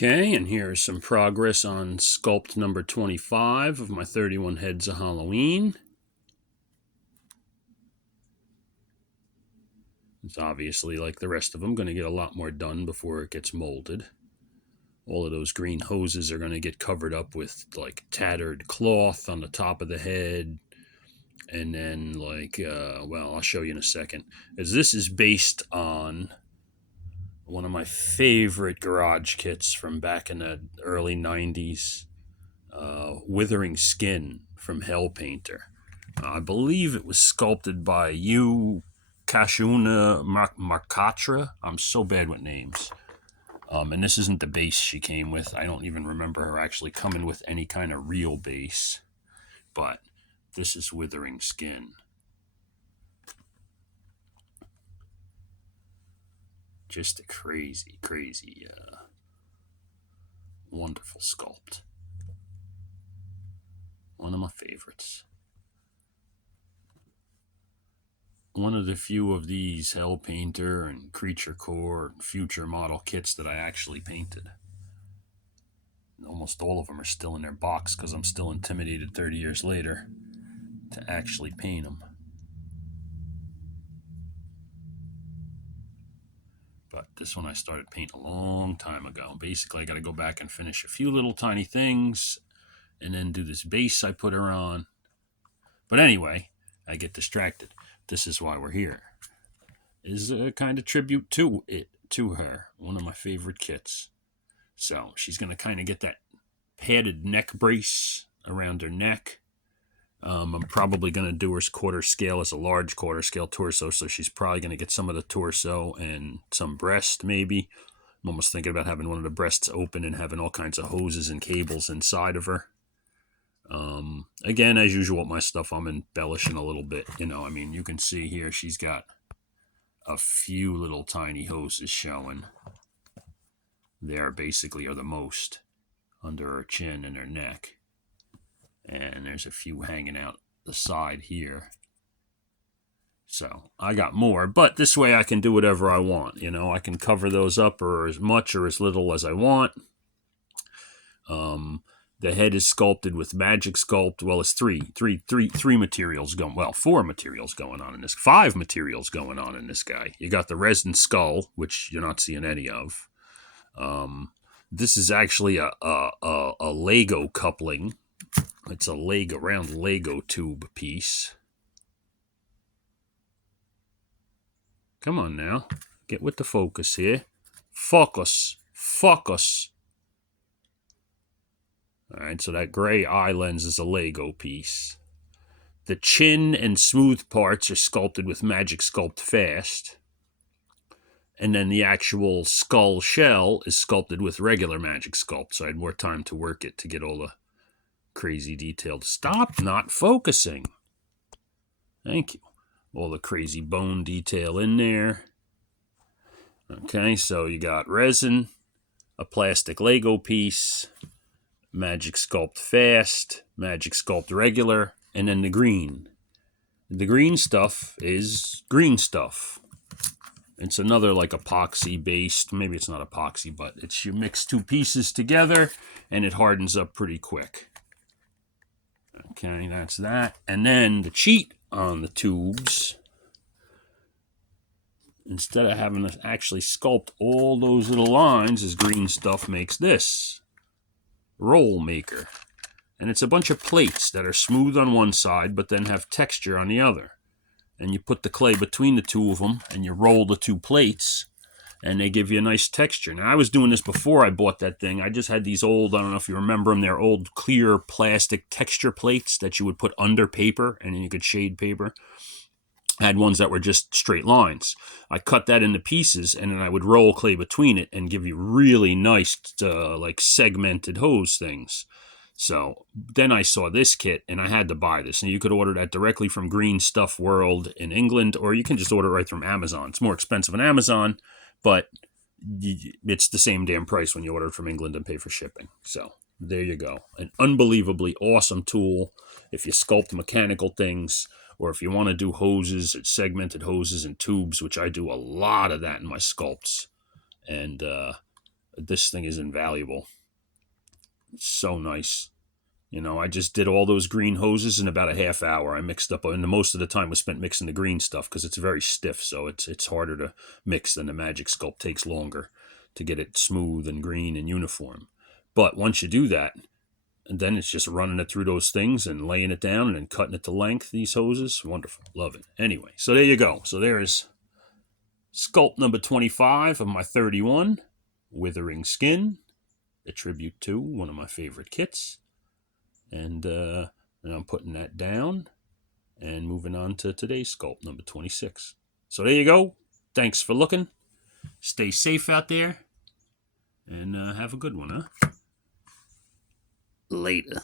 Okay, and here's some progress on Sculpt number 25 of my 31 Heads of Halloween. It's obviously, like the rest of them, going to get a lot more done before it gets molded. All of those green hoses are going to get covered up with, like, tattered cloth on the top of the head. And then, well, I'll show you in a second. As this is based on one of my favorite garage kits from back in the early 90s. Withering Skin from Hell Painter. I believe it was sculpted by Kashuna Markatra. I'm so bad with names. And this isn't the base she came with. I don't even remember her actually coming with any kind of real base. But this is Withering Skin. Just a crazy, wonderful sculpt. One of my favorites. One of the few of these Hell Painter and Creature Core and Future model kits that I actually painted. Almost all of them are still in their box because I'm still intimidated 30 years later to actually paint them. But this one I started painting a long time ago. Basically, I got to go back and finish a few little tiny things and then do this base I put her on. But anyway, I get distracted. This is why we're here. Is a kind of tribute to her. One of my favorite kits. So she's going to kind of get that padded neck brace around her neck. I'm probably going to do her quarter scale as a large quarter scale torso, so she's probably going to get some of the torso and some breast maybe. I'm almost thinking about having one of the breasts open and having all kinds of hoses and cables inside of her. Again, as usual with my stuff, I'm embellishing a little bit. You can see here she's got a few little tiny hoses showing. There basically are the most under her chin and her neck. And there's a few hanging out the side here. So I got more, but this way I can do whatever I want. I can cover those up or as much or as little as I want. The head is sculpted with Magic Sculpt. Well, it's three materials going. Well, 4 materials going on in this. 5 materials going on in this guy. You got the resin skull, which you're not seeing any of. This is actually a Lego coupling. It's a round Lego tube piece. Come on now. Get with the focus here. Focus. Alright, so that gray eye lens is a Lego piece. The chin and smooth parts are sculpted with Magic Sculpt Fast. And then the actual skull shell is sculpted with regular Magic Sculpt, so I had more time to work it to get all the crazy detailed. Stop not focusing. Thank you. All the crazy bone detail in there. Okay, so you got resin, a plastic Lego piece, Magic Sculpt Fast, Magic Sculpt Regular, and then the green. The green stuff is green stuff. It's another like epoxy based, maybe it's not epoxy, but it's you mix 2 pieces together and it hardens up pretty quick. Okay, that's that. And then the cheat on the tubes, instead of having to actually sculpt all those little lines, as green stuff makes this roll maker. And it's a bunch of plates that are smooth on one side but then have texture on the other. And you put the clay between the 2 of them and you roll the 2 plates and they give you a nice texture. Now, I was doing this before I bought that thing. I just had these old, I don't know if you remember them, they're old clear plastic texture plates that you would put under paper and then you could shade paper. I had ones that were just straight lines. I cut that into pieces and then I would roll clay between it and give you really nice like segmented hose things. So then I saw this kit and I had to buy this. And you could order that directly from Green Stuff World in England, or you can just order it right from Amazon. It's more expensive on Amazon, but it's the same damn price when you order it from England and pay for shipping. So there you go. An unbelievably awesome tool if you sculpt mechanical things, or if you want to do hoses, segmented hoses and tubes, which I do a lot of that in my sculpts. And This thing is invaluable. It's so nice. You know, I just did all those green hoses in about a half hour. I mixed up, and most of the time was spent mixing the green stuff because it's very stiff, so it's harder to mix than the Magic Sculpt. Takes longer to get it smooth and green and uniform. But once you do that, and then it's just running it through those things and laying it down and then cutting it to length, these hoses. Wonderful. Love it. Anyway, so there you go. So there is Sculpt number 25 of my 31, Withering Skin, a tribute to one of my favorite kits. And I'm putting that down and moving on to today's Sculpt, number 26. So there you go. Thanks for looking. Stay safe out there. And have a good one, huh? Later.